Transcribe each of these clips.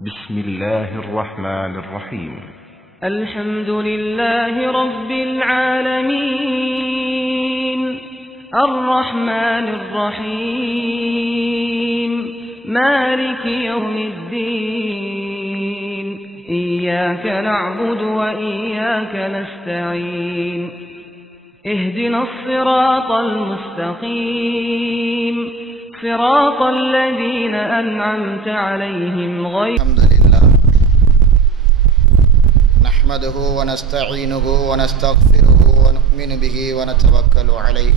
بسم الله الرحمن الرحيم. الحمد لله رب العالمين الرحمن الرحيم مالك يوم الدين إياك نعبد وإياك نستعين اهدنا الصراط المستقيم صراط الذين أنعمت عليهم غير الحمد لله نحمده ونستعينه ونستغفره ونؤمن به ونتوكل عليه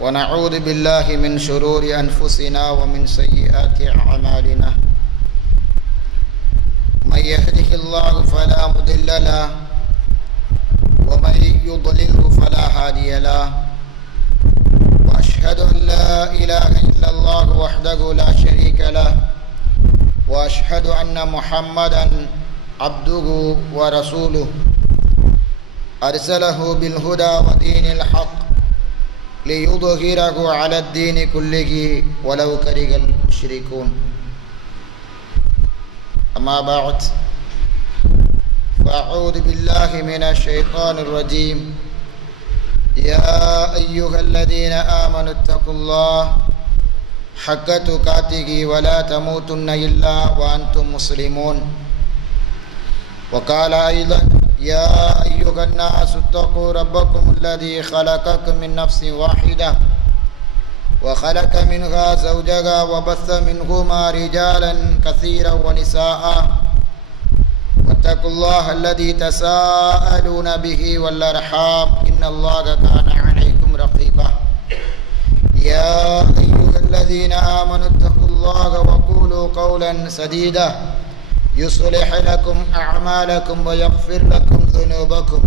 ونعوذ بالله من شرور أنفسنا ومن سيئات أعمالنا من يهده الله فلا مضل له ومن يضلله فلا هادي له وأشهد أن لا إله إلا الله وحده لا شريك له وأشهد أن محمدا عبده ورسوله أرسله بالهدى ودين الحق ليظهره على الدين كله ولو كره المشركون. أما بعد فأعوذ بالله من الشيطان الرجيم. يا أيها الذين آمنوا اتقوا الله حق تقاته ولا تموتن إلا وأنتم مسلمون. وقال أيضا يا أيها الناس اتقوا ربكم الذي خلقكم من نفس واحدة وخلق منها زوجها وبث منهما رجالا كثيرا ونساء واتقوا الله الذي تساءلون به والأرحام إن الله كان عليكم رقيبا. يا أيها الذين آمنوا اتقوا الله وقولوا قولا سديدا يصلح لكم أعمالكم ويغفر لكم ذنوبكم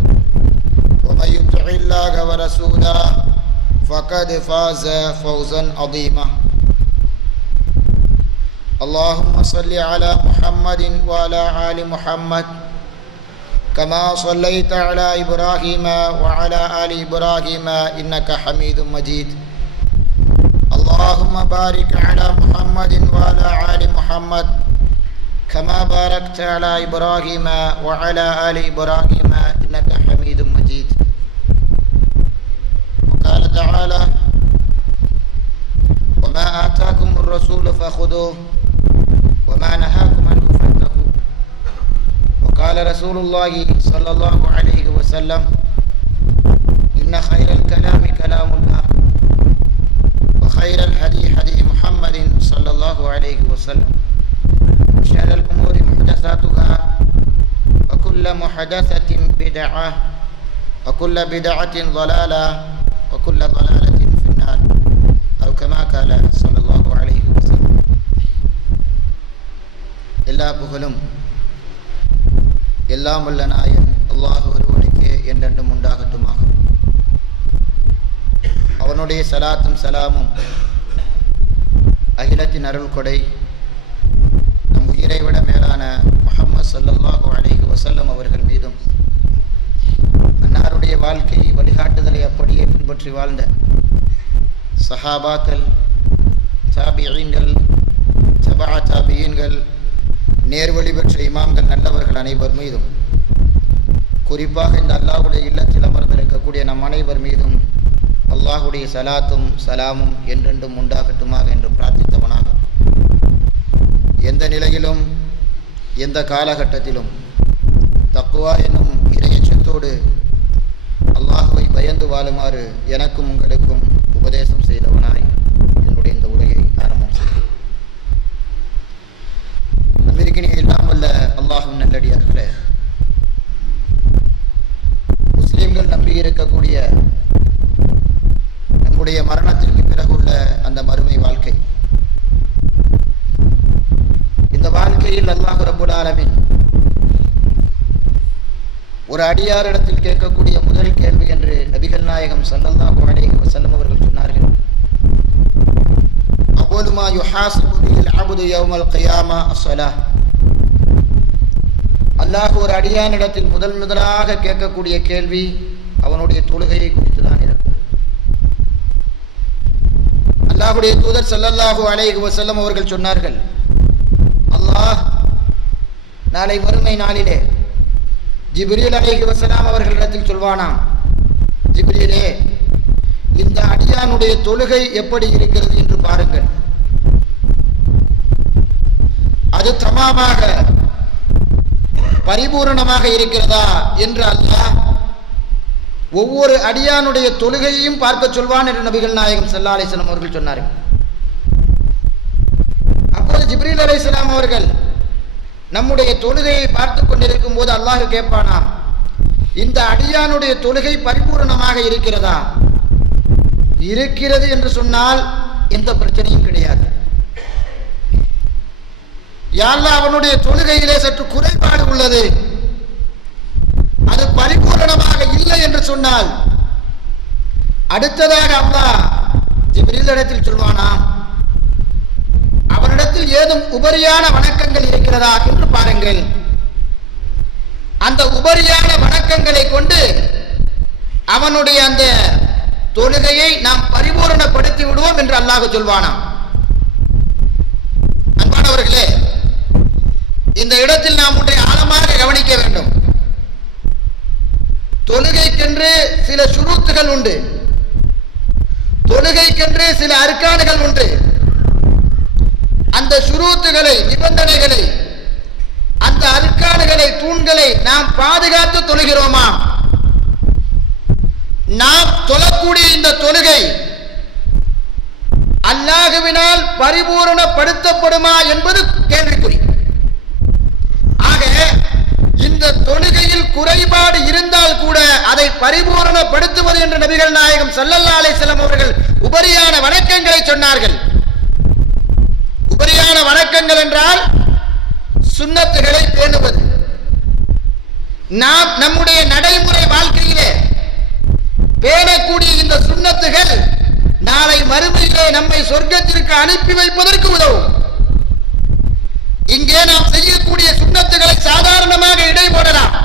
ومن يطع الله ورسوله فقد فاز فوزا عظيما. اللهم صل على محمد وعلى آل محمد كما صليت على إبراهيم وعلى آل إبراهيم إنك حميد مجيد. اللهم بارك على محمد وعلى آل محمد كما باركت على إبراهيم وعلى آل إبراهيم إنك حميد مجيد. وقال تعالى وما آتاكم الرسول فخذوه وما نهاكم عنه فانتهوا. وقال رسول الله صلى الله عليه وسلم إن خير الكلام كلام الله وخير الهدي هدي محمد صلى الله عليه وسلم وشر الأمور محدثاتها وكل محدثة بدعة وكل بدعة ضلالة وكل ضلالة في النار أو كما قال صلى الله عليه وسلم. எல்லா புகழும் எல்லாம் வல்ல நாயன் அல்லாஹ் ஒருவனுக்கே என்றென்றும் உண்டாகட்டுமாக. அவனுடைய சலாத்தும் சலாமும் அகிலத்தின் அருள் கொடை நம் உயிரை விட மேலான முஹம்மது ஸல்லல்லாஹு அலைஹி வஸல்லம் அவர்கள் மீதும் அன்னாருடைய வாழ்க்கை வழிகாட்டுதலை அப்படியே பின்பற்றி வாழ்ந்த சஹாபாக்கள், தாபிஈன்கள், தபா தாபிஈன்கள், நேர்வழி பெற்ற இமாம்கள், நல்லவர்கள் அனைவர் மீதும், குறிப்பாக இந்த அல்லாஹ்வுடைய இல்லத்தில் அமர்ந்திருக்கக்கூடிய நம் அனைவர் மீதும் அல்லாஹ்வுடைய சலாத்தும் சலாமும் என்றென்றும் உண்டாகட்டுமாக என்று பிரார்த்தித்தவனாக எந்த நிலையிலும் எந்த காலகட்டத்திலும் தக்வா என்னும் இறையச்சத்தோடு அல்லாஹ்வை பயந்து வாழுமாறு எனக்கும் உங்களுக்கும் உபதேசம் செய்தவனாய் என்னுடைய இந்த உரையை ஆரம்பம் செய்தேன். அன்பிற்கினிய எல்லாம் வல்ல அல்லாஹ்வின் நல்லடியார்களே, முஸ்லிம்கள் நம்பியிருக்கக்கூடிய நம்முடைய மரணத்திற்கு பிறகுள்ள அந்த மறுமை வாழ்க்கை, இந்த வாழ்க்கையில் அல்லாஹ் ரப்புல் ஆலமீன் ஒரு அடியாரிடத்தில் கேட்கக்கூடிய முதல் கேள்வி என்று நபிகள் நாயகம் ஸல்லல்லாஹு அலைஹி வஸல்லம் அவர்கள் சொன்னார்கள். அவ்வலு மா யுஹாஸிபு பிஹில் அப்து யௌமல் கியாமா அஸ்ஸலாஹ். அல்லாஹ் ஒரு அடியானிடத்தில் முதலாக கேட்கக்கூடிய கேள்வி அவனுடைய தொழுகையை குறித்து தான் இருக்கும். அல்லாஹ்வுடைய தூதர் ஸல்லல்லாஹு அலைஹி வஸல்லம் அவர்கள் சொன்னார்கள், அல்லாஹ் நாளை மறுமை நாளிலே ஜிப்ரீல் அலைஹிஸ்ஸலாம் அவர்களிடத்தில் சொல்வானாம், ஜிப்ரீலே, இந்த அடியானுடைய தொழுகை எப்படி இருக்கிறது என்று பாருங்கள். அது தமாமாக பரிபூரணமாக இருக்கிறதா என்று அல்லாஹ் ஒவ்வொரு அடியானுடைய தொழுகையையும் பார்க்க சொல்வான் என்று நபிகள் நாயகம் ஸல்லல்லாஹு அலைஹி வஸல்லம் அவர்கள் சொன்னார்கள். அப்போது ஜிப்ரீல் அலைஹிஸ்ஸலாம் அவர்கள் நம்முடைய தொழுகையை பார்த்து கொண்டிருக்கும் போது அல்லாஹ் கேட்பானாம், இந்த அடியானுடைய தொழுகை பரிபூரணமாக இருக்கிறதா? இருக்கிறது என்று சொன்னால் எந்த பிரச்சனையும் கிடையாது. யா அல்லாஹ், அவனுடைய தொழுகையிலே சற்று குறைபாடு உள்ளது, அது பரிபூரணமாக இல்லை என்று சொன்னால் அடுத்ததாக அல்லாஹ் ஜிப்ரீல் இடத்தில் சொல்வானாம், அவனிடத்தில் ஏதும் உபரியான வணக்கங்கள் இருக்கிறதா என்று பாருங்கள். அந்த உபரியான வணக்கங்களை கொண்டு அவனுடைய அந்த தொழுகையை நாம் பரிபூரணப்படுத்தி விடுவோம் என்று அல்லாஹ் சொல்வானாம். அன்பானவர்களே, இந்த இடத்தில் நாம் ஒன்றை ஆழமாக கவனிக்க வேண்டும். தொழுகைக்கென்று சில ஷுரூத்துகள் உண்டு, தொழுகைக்கென்று சில அர்கானுகள் உண்டு. அந்த ஷுரூத்துகளை, நிபந்தனைகளை, அந்த அர்கானுகளை, தூண்களை நாம் பாதுகாத்து தொழுகிறோமா? நாம் தொழக்கூடிய இந்த தொழுகை அல்லாஹ்வினால் பரிபூரணப்படுத்தப்படுமா என்பது கேள்விக்குறி. ஆக இந்த தொழுகையில் குறைபாடு இருந்தால் கூட அதை பரிபூரணப்படுத்துவது என்று நபிகள் நாயகம் ஸல்லல்லாஹு அலைஹி வஸல்லம் அவர்கள் உபரியான வணக்கங்களை சொன்னார்கள். உபரியான வணக்கங்கள் என்றால் சுன்னத்துகளை பேணுவது. நாம் நம்முடைய நடைமுறை வாழ்க்கையிலே பேணக்கூடிய இந்த சுன்னத்துகள் நாளை மறுமையிலே நம்மை சொர்க்கத்திற்கு அனுப்பி வைப்பதற்கு உதவும். இங்கே நாம் செய்யக்கூடிய சுன்னத்துகளை சாதாரணமாக இடை போடலாம்.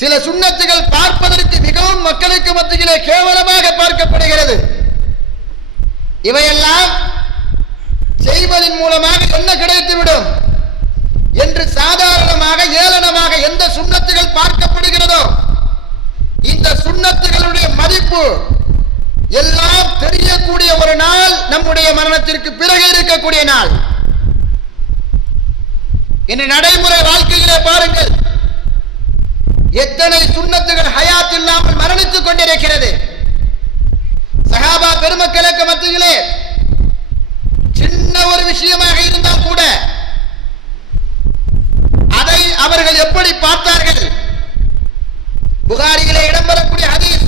சில சுன்னத்துகள் பார்ப்பதற்கு மிகவும் மக்களுக்கு மத்தியிலே கேவலமாக பார்க்கப்படுகிறது. இவையெல்லாம் செய்வதன் மூலமாக என்ன கிடைத்துவிடும் என்று சாதாரணமாக ஏளனமாக எந்த சுன்னத்துகள் பார்க்கப்படுகிறதோ இந்த சுன்னத்துகளுடைய மதிப்பு எல்லாம் தெரியக்கூடிய ஒரு நாள் நம்முடைய மரணத்திற்கு பிறகு இருக்கக்கூடிய நாள். இந்த நடைமுறை வாழ்க்கையிலே பாருங்கள், எத்தனை சுன்னத்துகள் ஹயாத் இல்லாமல் மரணித்துக் கொண்டிருக்கிறது. சஹாபா பெருமக்களுக்கு மத்தியிலே சின்ன ஒரு விஷயமாக இருந்தால் கூட அதை அவர்கள் எப்படி பார்த்தார்கள்? புகாரியிலே இடம்பெறக்கூடிய ஹதீஸ்,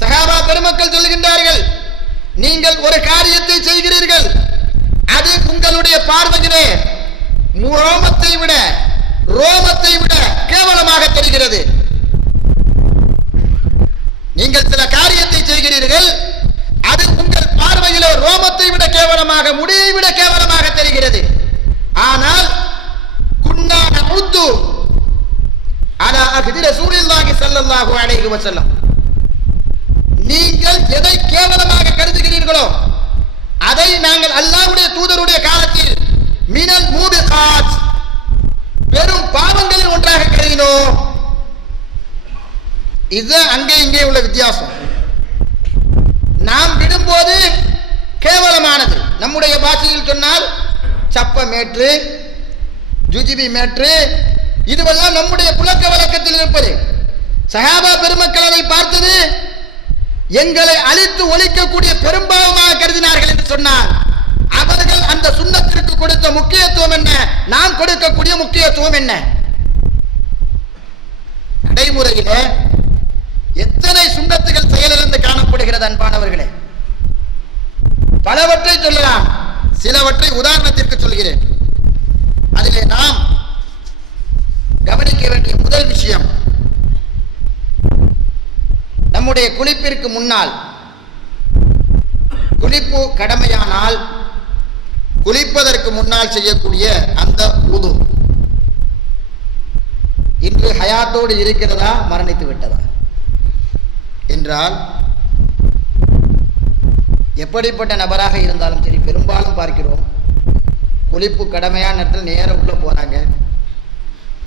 சஹாபா பெருமக்கள் சொல்கின்றார்கள், நீங்கள் ஒரு காரியத்தை செய்கிறீர்கள், அது உங்களுடைய பார்வையிலே ரோமத்தை விட கேவலமாக தெரிகிறது. நீங்கள் சில காரியத்தை செய்கிறீர்கள், அது உங்கள் பார்வையிலே ரோமத்தை விட கேவலமாக, முடியை விட கேவலமாக தெரிகிறது. ஆனால் குன்னா நமுத்து அலா அஹ்தி ரசூலில்லாஹி ஸல்லல்லாஹு அலைஹி வஸல்லம், நீங்கள் எதை கேவலமாக கருதுகிறீர்களோ அதை நாங்கள் அல்லாஹ்வுடைய தூதருடைய காலத்தில் மினல் மூபிகாத், பெரும் பாவங்களில் ஒன்றாக கருதினோம். இது அங்கே இங்கே உள்ள வித்தியாசம். நாம் விடும்போது கேவலமானது, நம்முடைய பாஷையில் சொன்னால் சப்ப மேற்று, ஜுஜிபி மேற்று, இதுவெல்லாம் நம்முடைய புழக்க வழக்கத்தில் இருப்பது. சஹாபா பெருமக்கள் அதை பார்த்தது எங்களை அழித்து ஒழிக்கக்கூடிய பெரும்பாவமாக கருதினார்கள் என்று சொன்னார். அவர்கள் அந்த சுன்னத்திற்கு கொடுத்த முக்கியத்துவம் என்ன, நாம் கொடுக்கக்கூடிய முக்கியத்துவம் என்ன? நடைமுறையிலே எத்தனை சுன்னத்துகள் செயலிழந்து காணப்படுகிறது அன்பானவர்களே. பலவற்றை சொல்லலாம், சிலவற்றை உதாரணத்திற்கு சொல்கிறேன். அதிலே நாம் கவனிக்க வேண்டிய முதல் விஷயம், நம்முடைய குளிப்பிற்கு முன்னால், குளிப்பு கடமையானால் குளிப்பதற்கு முன்னால் செய்யக்கூடிய அந்த உது இன்று ஹயாத்தோடு இருக்கிறதா, மரணித்து விட்டதா என்றால், எப்படிப்பட்ட நபராக இருந்தாலும் சரி, பெரும்பாலும் பார்க்கிறோம் குளிப்பு கடமையான நேரத்தில் நேரம் உள்ள போறாங்க.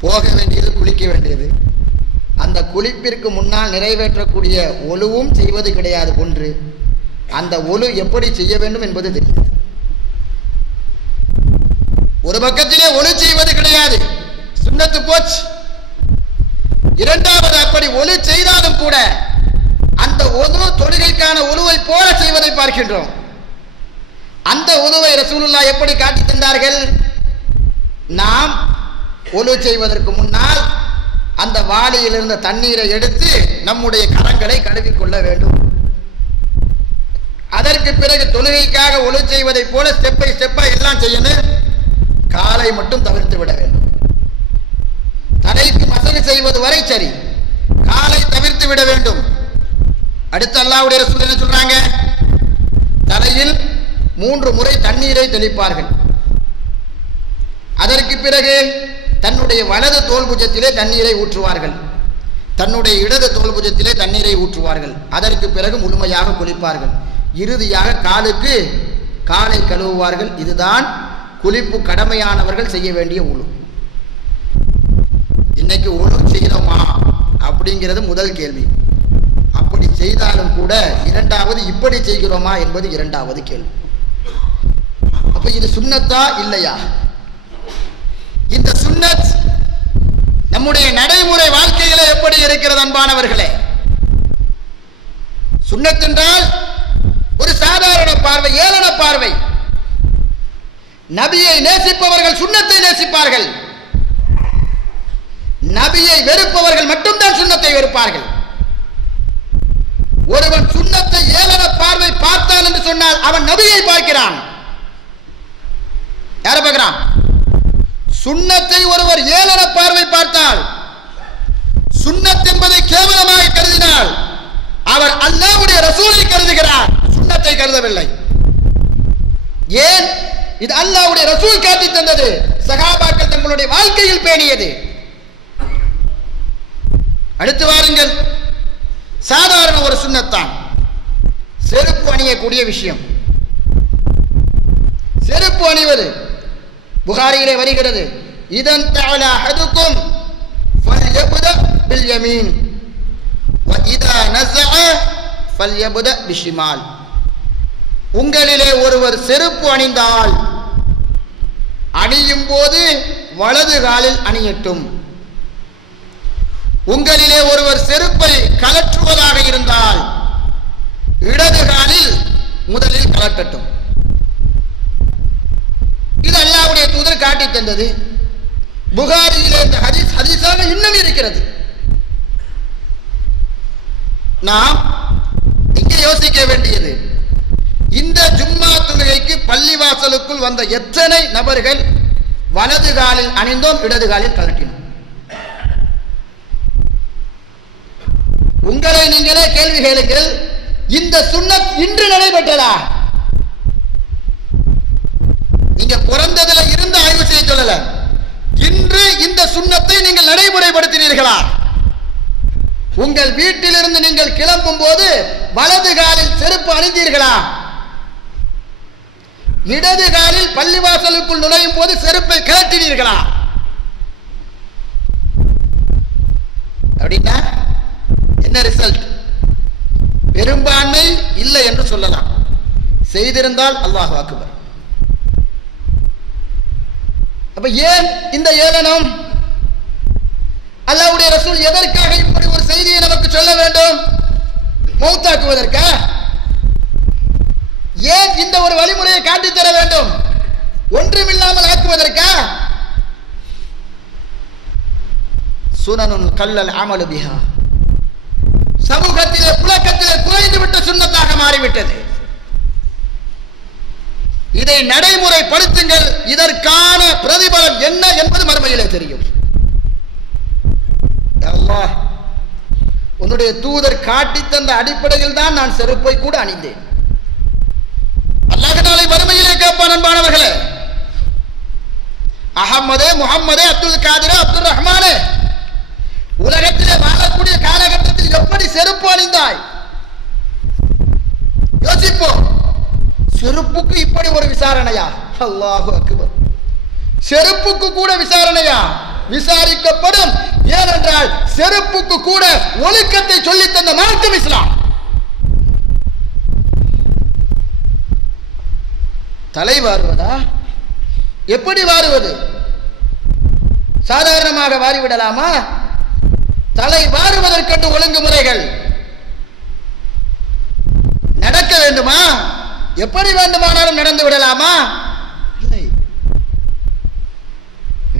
போக வேண்டியது குளிக்க வேண்டியது. அந்த குளிப்பிற்கு முன்னால் நிறைவேற்றக்கூடிய ஒழுவும் செய்வது கிடையாது. ஒன்று, அந்த ஒழு எப்படி செய்ய வேண்டும் என்பது தெரியாது. ஒரு பக்கத்திலே ஒழு செய்வது கிடையாது, சுன்னத்து போச்சு. இரண்டாவது, அப்படி ஒழு செய்தாலும் கூட அந்த ஒழு தொழுகைக்கான ஒழுவை போல செய்வதை பார்க்கின்றோம். அந்த ஒழுவை ரசூலுல்லாஹ் எப்படி காட்டி தந்தார்கள்? நாம் ஒழு செய்வதற்கு முன்னால் அந்த வாளியில் இருந்த தண்ணீரை எடுத்து நம்முடைய கரங்களை கழுவிக்கொள்ள வேண்டும். அதற்கு பிறகு தொழுகைக்காக ஒழு செய்வதை போல ஸ்டெப் பை ஸ்டெப்பா எல்லாம் செய்யணும். காலை மட்டும் தவிர்த்து விட வேண்டும். தலைக்கு மசகு செய்வது வரை சரி, காலை தவிர்த்து விட வேண்டும். அடுத்து அல்லாஹ்வுடைய ரசூல் என்ன சொல்றாங்க? தலையில் 3 முறை தண்ணீரை தெளிப்பார்கள். அதற்கு பிறகு தன்னுடைய வலது தோள்புஜத்திலே தண்ணீரை ஊற்றுவார்கள், தன்னுடைய இடது தோள்புஜத்திலே தண்ணீரை ஊற்றுவார்கள். அதற்கு பிறகு முழுமையாக குளிப்பார்கள். இறுதியாக காலை கழுவுவார்கள். இதுதான் குளிப்பு கடமையானவர்கள் செய்ய வேண்டிய உழு. இன்னைக்கு உழு செய்யணுமா அப்படிங்கிறது முதல் கேள்வி. அப்படி செய்தாலும் கூட இரண்டாவது இப்படி செய்கிறோமா என்பது இரண்டாவது கேள்வி. அப்ப இது சுன்னத்தா இல்லையா? இந்த சுன்னத் நம்முடைய நடைமுறை வாழ்க்கையில எப்படி இருக்கிறது அன்பானவர்களே? சுன்னத் என்றால் ஒரு சாதாரண பார்வை, ஏளன பார்வை. நபியை நேசிப்பவர்கள் சுன்னத்தை நேசிப்பார்கள். நபியை வெறுப்பவர்கள் மட்டும்தான் சுன்னத்தை வெறுப்பார்கள். ஒருவன் சுன்னத்தை ஏளன பார்வை பார்த்தான் என்று சொன்னால் அவன் நபியை பார்க்கிறான். யாரை பார்க்கிறான்? சுன்னத்தை ஒருவர் ஏளன பார்வை பார்த்தால், சுன்னத் என்பதை கேவலமாக கருதினால் அவர் அல்லாஹ்வுடைய ரசூலை கருதுகிறார், சுன்னத்தை கருதவில்லை. ஏன்? இது அல்லாஹ்வுடைய ரசூல் காட்டி தந்தது, சஹாபாக்கள் தங்களுடைய வாழ்க்கையில் பேணியது. அடுத்து வாருங்கள், சாதாரண ஒரு சுன்னத்தான் செருப்பு அணியக்கூடிய விஷயம். செருப்பு அணிவது புகாரியிலே வருகிறது, இதன் தஅலா அஹதுக்கும் ஃபல்யப்த பில் யமீன் வ இதா நஸஅ ஃபல்யப்த பிஷிமால். உங்களிலே ஒருவர் செருப்பு அணிந்தால் அணியும் போது வலது காலில் அணியட்டும். உங்களிலே ஒருவர் செருப்பை கலற்றுவதாக இருந்தால் இடது காலில் முதலில் கலட்டட்டும். இது அல்லாஹ்வுடைய தூதர் காட்டி தந்தது. புகாரியிலே இந்த ஹதீஸாக இன்னும் இருக்கிறது. நாம் இங்கே யோசிக்க வேண்டியது, இந்த ஜும்மா தொழுகைக்கு பள்ளிவாசலுக்குள் வந்த எத்தனை நபர்கள் வலது காலில் அணிந்தோம், இடது காலில் கலட்டினோம்? உங்களை நீங்களே கேள்வி கேளுங்கள், இந்த சுன்னத் இன்று நடைபெற்றதா? நீங்க பிறந்ததுல இருந்து ஆய்வு செய்ய சொல்லல, இன்று இந்த சுன்னத்தை நீங்கள் நடைமுறைப்படுத்தினீர்களா? உங்கள் வீட்டிலிருந்து நீங்கள் கிளம்பும் போது வலது காலில் செருப்பு அணிந்தீர்களா? இடது காலில் பள்ளிவாசலுக்குள் நுழையும் போது செருப்பை கழட்டினீர்களா? அப்படின்னா என்ன ரிசல்ட்? பெரும்பான்மை இல்லை என்று சொல்லலாம். செய்திருந்தால் அல்லாஹ் அக்பர். அப்ப ஏன் இந்த ஏளனம்? அல்லாஹ்வுடைய ரசூல் எதற்காக இப்படி ஒரு செய்தியை நமக்கு சொல்ல வேண்டும்? மௌத்தாக்குவதற்கா? ஏன் இந்த ஒரு வழிமுறையை காட்டி தர வேண்டும்? ஒன்றுமில்லாமல் ஆக்குவதற்கா? சுனனுன் கல்லல் அமலு பிஹா, சமூகத்திலே புழக்கத்திலே குறைந்து விட்ட சுன்னத்தாக மாறிவிட்டது. இதை நடைமுறைப்படுத்துங்கள். இதற்கான பிரதிபலன் என்ன என்பது மறுமையிலே தெரியும். அல்லாஹ் உன்னுடைய தூதர் காட்டி தந்த அடிப்படையில் தான் நான் செருப்பை கூட அணிந்தேன். அல்லாஹ் நாளை மறுமையிலே கேட்பான். அன்பானவர்களே, அஹம்மதே, முஹம்மதே, அப்துல் காதிரே, அப்துல் ரஹ்மானே, உலகத்திலே வாழக்கூடிய காலகட்டத்தில் எப்படி செருப்பு அணிந்தாய்? யோசிப்போம். செருப்புக்கு இப்படி ஒரு விசாரணையா? அல்லாஹு அக்பர். செருப்புக்கு கூட விசாரணையா? விசாரிக்கப்படும். ஏனென்றால் செருப்புக்கு கூட ஒழுக்கத்தை சொல்லித் தந்த மார்க்கம் இஸ்லாம். தலை வாருவதா? எப்படி வாருவது? சாதாரணமாக வாரிவிடலாமா? தலை வாருவதற்கென்று ஒழுங்குமுறைகள் நடக்க வேண்டுமா? எப்படி வேண்டுமானாலும் நடந்து விடலாமா? இல்லை.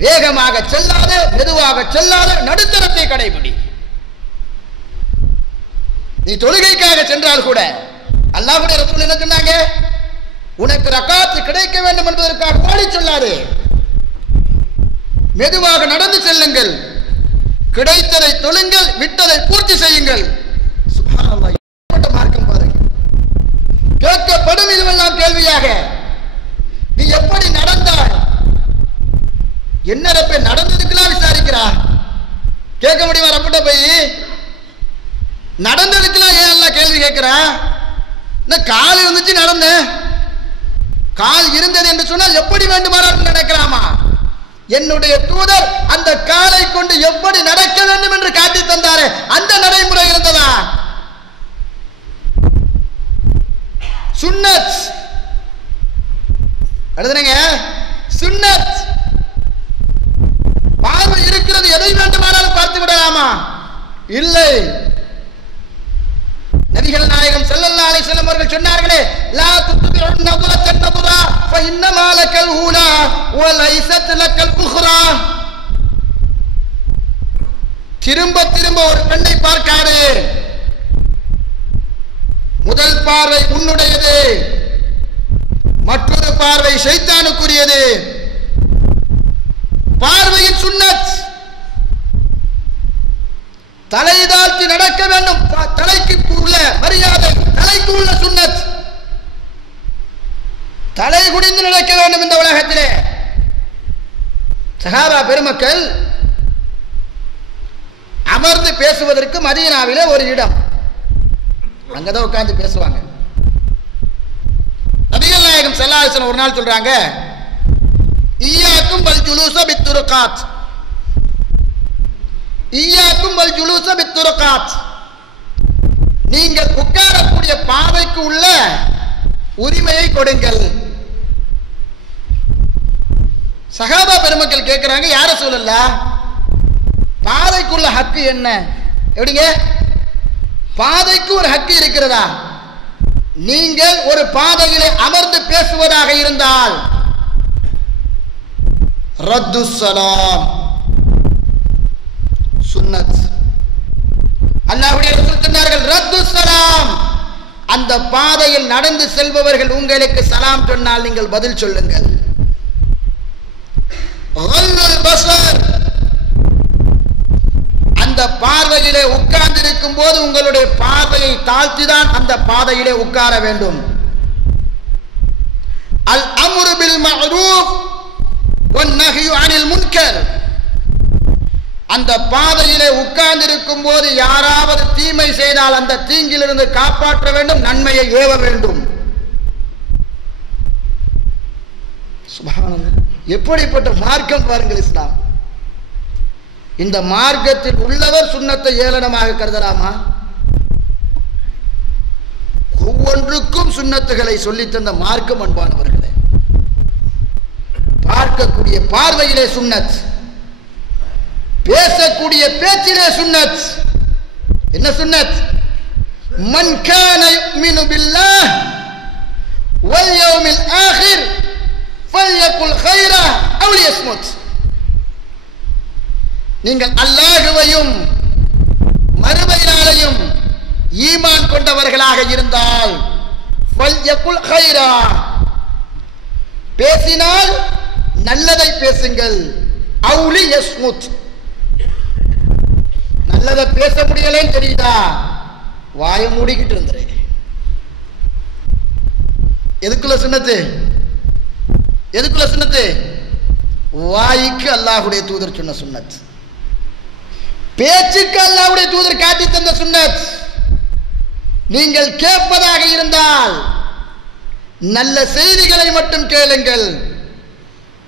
வேகமாக செல்லாத, மெதுவாக செல்லாத, நடுத்தரத்தை கடைபிடி. நீ தொழுகைக்காக சென்றால் கூட அல்லாஹ்வுடைய ரசூல் என்ன சொன்னாங்க? உனக்கு ரக்காத்து கிடைக்க வேண்டும் என்பதற்காக ஓடி சொல்லாதே, மெதுவாக நடந்து செல்லுங்கள், கிடைத்ததை தொழுங்கள், விட்டதை பூர்த்தி செய்யுங்கள். சுப்ஹானல்லாஹ், மார்க்கம் பாருங்க. கேட்கப்படும் இதுவெல்லாம் கேள்வியாக. நீ எப்படி நடந்தாய்? என்ன ரப்பே நடந்ததுக்கெல்லாம் விசாரிக்கிறா? கேட்க முடியுமா? ரப்பிட்ட போய் நடந்ததுக்கெல்லாம் ஏன் எல்லாம் கேள்வி கேட்கிறா? கால் இருந்துச்சு நடந்த, கால் இருந்தது என்று சொன்னால் எப்படி வேண்டுமானாலும் நடக்கலாமா? என்னுடைய தூதர் அந்த காலை கொண்டு எப்படி நடக்க வேண்டும் என்று காட்டி தந்தாரே, அந்த நடைமுறை இருந்ததா? சுன்னத் அடுத்தங்க, சுன்னத். பார்வை இருக்கிறது, எதை வேண்டுமானாலும் பார்த்து விடலாமா? இல்லை. நபிகள் நாயகம் ஸல்லல்லாஹு அலைஹி வஸல்லம் அவர்கள் சொன்னார்களே, லா துத்பிஉன் நதுரத்தன் நதுரா ஃபஇன்னமா லக்கல் ஊலா வலைஸத் லக்கல் உக்ரா. திரும்ப திரும்ப ஒரு பெண்ணை பார்க்காதே. முதல் பார்வை உன்னுடையது, மற்றொரு பார்வை ஷைத்தானுக்குரியது. பார்வையின் சுன்னத். தலை தாழ்த்தி நடக்க வேண்டும், தலைக்கு உள்ள மரியாதை, தலைக்கு உள்ள சுன்னத். தலை குடிந்து நடக்க வேண்டும். இந்த உலகத்திலே சஹாபா பெருமக்கள் அமர்ந்து பேசுவதற்கு மதீனாவிலே ஒரு இடம், அங்கதான் உட்கார்ந்து பேசுவாங்க. நபிகள் நாயகம் ஸல்லல்லாஹு அலைஹி வஸல்லம் ஒரு நாள் சொல்றாங்க, ஈயாக்கும் வல் ஜுலூஸ பித்துருகாத், ஈயாக்கும் வல் ஜுலூஸ பித்துருகாத். நீங்கள் உட்காரக்கூடிய பாதைக்கு உள்ள உரிமையை கொடுங்கள். சஹாபா பெருமக்கள் கேட்கிறாங்க, யார ரசூலல்லாஹ், பாதைக்குள்ள ஹக்கு என்ன? எப்படிங்க? பாதைக்கு ஒரு ஹக்கு இருக்கிறதா? நீங்கள் ஒரு பாதையிலே அமர்ந்து பேசுவதாக இருந்தால் ரத்து ஸலாம் சுன்னத். அல்லாஹ்வுடைய ரசூல் சொன்னார்கள், ரத்து ஸலாம். அந்த பாதையில் நடந்து செல்பவர்கள் உங்களுக்கு சலாம் சொன்னால் நீங்கள் பதில் சொல்லுங்கள். கல்லுல் பஸர். அந்த பார்வையிலே உட்கார்ந்து இருக்கும் போது உங்களுடைய பார்வையை தாழ்த்திதான் அந்த பாதையிலே உட்கார வேண்டும். அல் அம்ரு பில் மஅரூஃப் வன் நஹ்யு அனில் முன்கர். அந்த பாதையிலே உட்கார்ந்து இருக்கும் போது யாராவது தீமை செய்தால் அந்த தீங்கிலிருந்து காப்பாற்ற வேண்டும், நன்மையை ஏவ வேண்டும். சுப்ஹானல்லாஹ், எப்படிப்பட்ட மார்க்கம் பாருங்கள் இஸ்லாம். இந்த மார்க்கத்தில் உள்ளவர் சுன்னத்தை ஏளனமாக கருதலாமா? ஒவ்வொன்றுக்கும் சுன்னத்துகளை சொல்லித் தந்த மார்க்கம் அன்பானவர்களே. பார்க்கக்கூடிய பார்வையிலே சுன்னத், பேசக்கூடிய பேச்சிலே சுன்னத். என்ன சுன்னத்? மன் கான யுமினு பில்லாஹ் வல் யௌமில் ஆகிர் ஃபல்யகுல் கைரா அவ் லியஸ்முத். நீங்கள் அல்லாஹ்வையும் மறுமை நாளையும் ஈமான் கொண்டவர்களாக இருந்தால் ஃபல்யகுல் கைரா, பேசினால் நல்லதை பேசுங்கள், அவ் லியஸ்முத். நல்லதை பேச முடியலன்னு தெரியுதா, வாயை மூடிக்கிட்டு இருந்துரு. எதுக்குள்ள சுன்னத்து? எதுக்குள்ள சுன்னத்து? வாய்க்கு அல்லாஹ்வுடைய தூதர் சொன்ன சுன்னத், பேச்சுக்கு அல்லாஹ்வுடைய தூதர் காட்டி தந்த சுன்னத். நீங்கள் கேட்பதாக இருந்தால் நல்ல செய்திகளை மட்டும் கேளுங்கள்,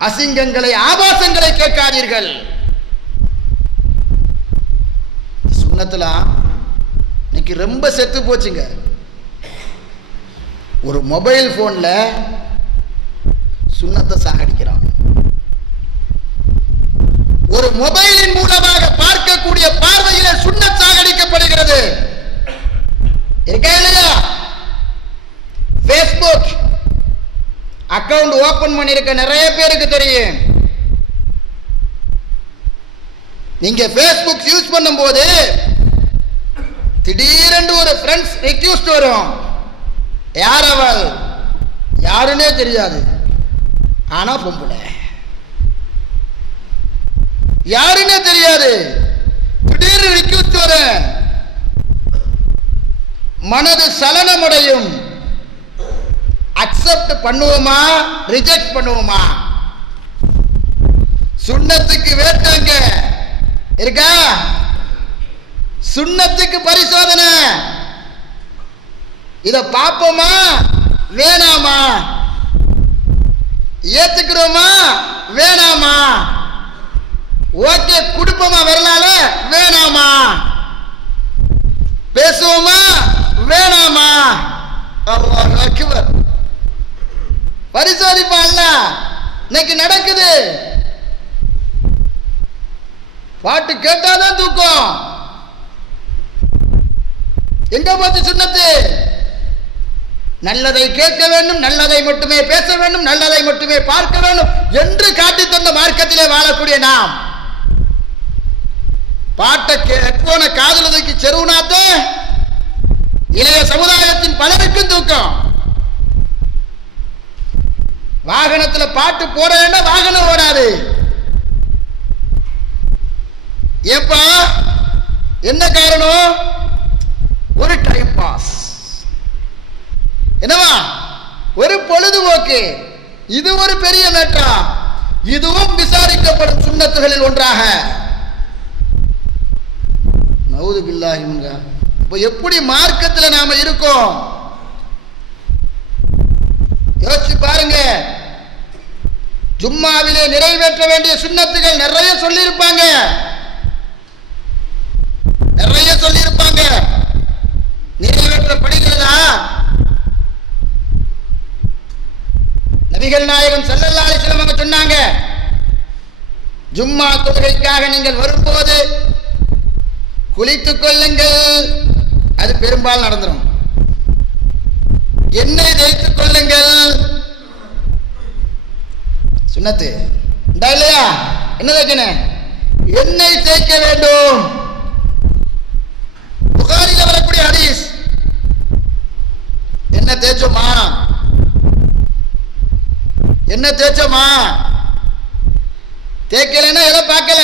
அசிங்கங்களை ஆபாசங்களை கேட்காதீர்கள். சுன்னத்துல இன்னைக்கு ரொம்ப செத்து போச்சுங்க. ஒரு மொபைல் போன்ல சுன்னத்தை சாகடிக்கிறான். ஒரு மொபைலின் மூலமாக பார்க்கக்கூடிய பார்வையில சுன்னத் சாகடிக்கப்படுகிறது. இருக்கா இல்லையா? Facebook அக்கவுண்ட் ஓபன் பண்ணிருக்க நிறைய பேருக்கு தெரியும். நீங்க Facebook யூஸ் பண்ணும்போது திடீரென்று ஒரு ஃப்ரெண்ட்ஸ் ரிக்வெஸ்ட் வரும். யார் அவள்? யாருன்னே தெரியாது. ஆனா பொம்பளை, யாருன்னே தெரியாது. திடீர்னு ரிக்வெஸ்ட் வரும். மனது சலனமடையும். அக்செப்ட் பண்ணுவோமா ரிஜெக்ட் பண்ணுவோமா? சுன்னத்துக்கு வேட்டாங்க இருக்கா? சுன்னத்துக்கு பரிசோதனை. இத பாப்போமா வேணாமா? ஏத்துக்கிறோமா வேணாமா? ஓகே குடுப்பமா வரலால வேணாமா? பேசுவோமா வேணாமா? அல்லாஹ் அக்பர். பரிசோதிப்பான்ல. இன்னைக்கு நடக்குது. பாட்டு கேட்டாதான் தூக்கம். எங்க போச்சு சுன்னத்து? நல்லதை கேட்க வேண்டும், நல்லதை மட்டுமே பேச வேண்டும், நல்லதை மட்டுமே பார்க்க வேண்டும் என்று காட்டி தந்த மார்க்கத்திலே வாழக்கூடிய நாம் பாட்டை போன காதலுக்கு செருவுனாத்த இளைய சமுதாயத்தின் பலருக்கும் தூக்கம். வாகனத்துல பாட்டு போட வேண்டாம், வாகனம் ஓடாது. ஏப்பா என்ன காரணம்? ஒரு டைம் பாஸ். என்னவா? ஒரு பொழுதுபோக்கு. இது ஒரு பெரிய மேட்டா. இதுவும் விசாரிக்கப்படும் சுன்னத்துகளில் ஒன்றாக. நவுது பில்லாஹி மின்ஹா. இப்போ எப்படி மார்க்கத்தில் நாம இருக்கோம் யோசிச்சு பாருங்க. ஜும்மாவிலே நிறைவேற்ற வேண்டிய சுன்னத்துகள் நிறைய சொல்லியிருப்பாங்க. நிறைய சொல்லியிருப்பாங்க. நிறைவேற்றப்படுகிறதா? நபிகள் நாயகம் ஸல்லல்லாஹு அலைஹி வஸல்லம் சொன்னாங்க, ஜும்மா தொழுகைக்காக நீங்கள் வரும்போது குளித்துக் கொள்ளுங்கள். அது பெரும்பாலும் நடந்துடும். எண்ணெய் தேய்த்துக் கொள்ளுங்கள். சுன்னத்து இல்லையா? என்ன தேய்க்கணும்? எண்ணெய் தேய்க்க வேண்டும். புகாரில வரக்கூடிய ஹதீஸ். என்ன தேய்ச்சோமா? என்ன தேய்ச்சோமா? தேய்க்கலைன்னா எதை பார்க்கல?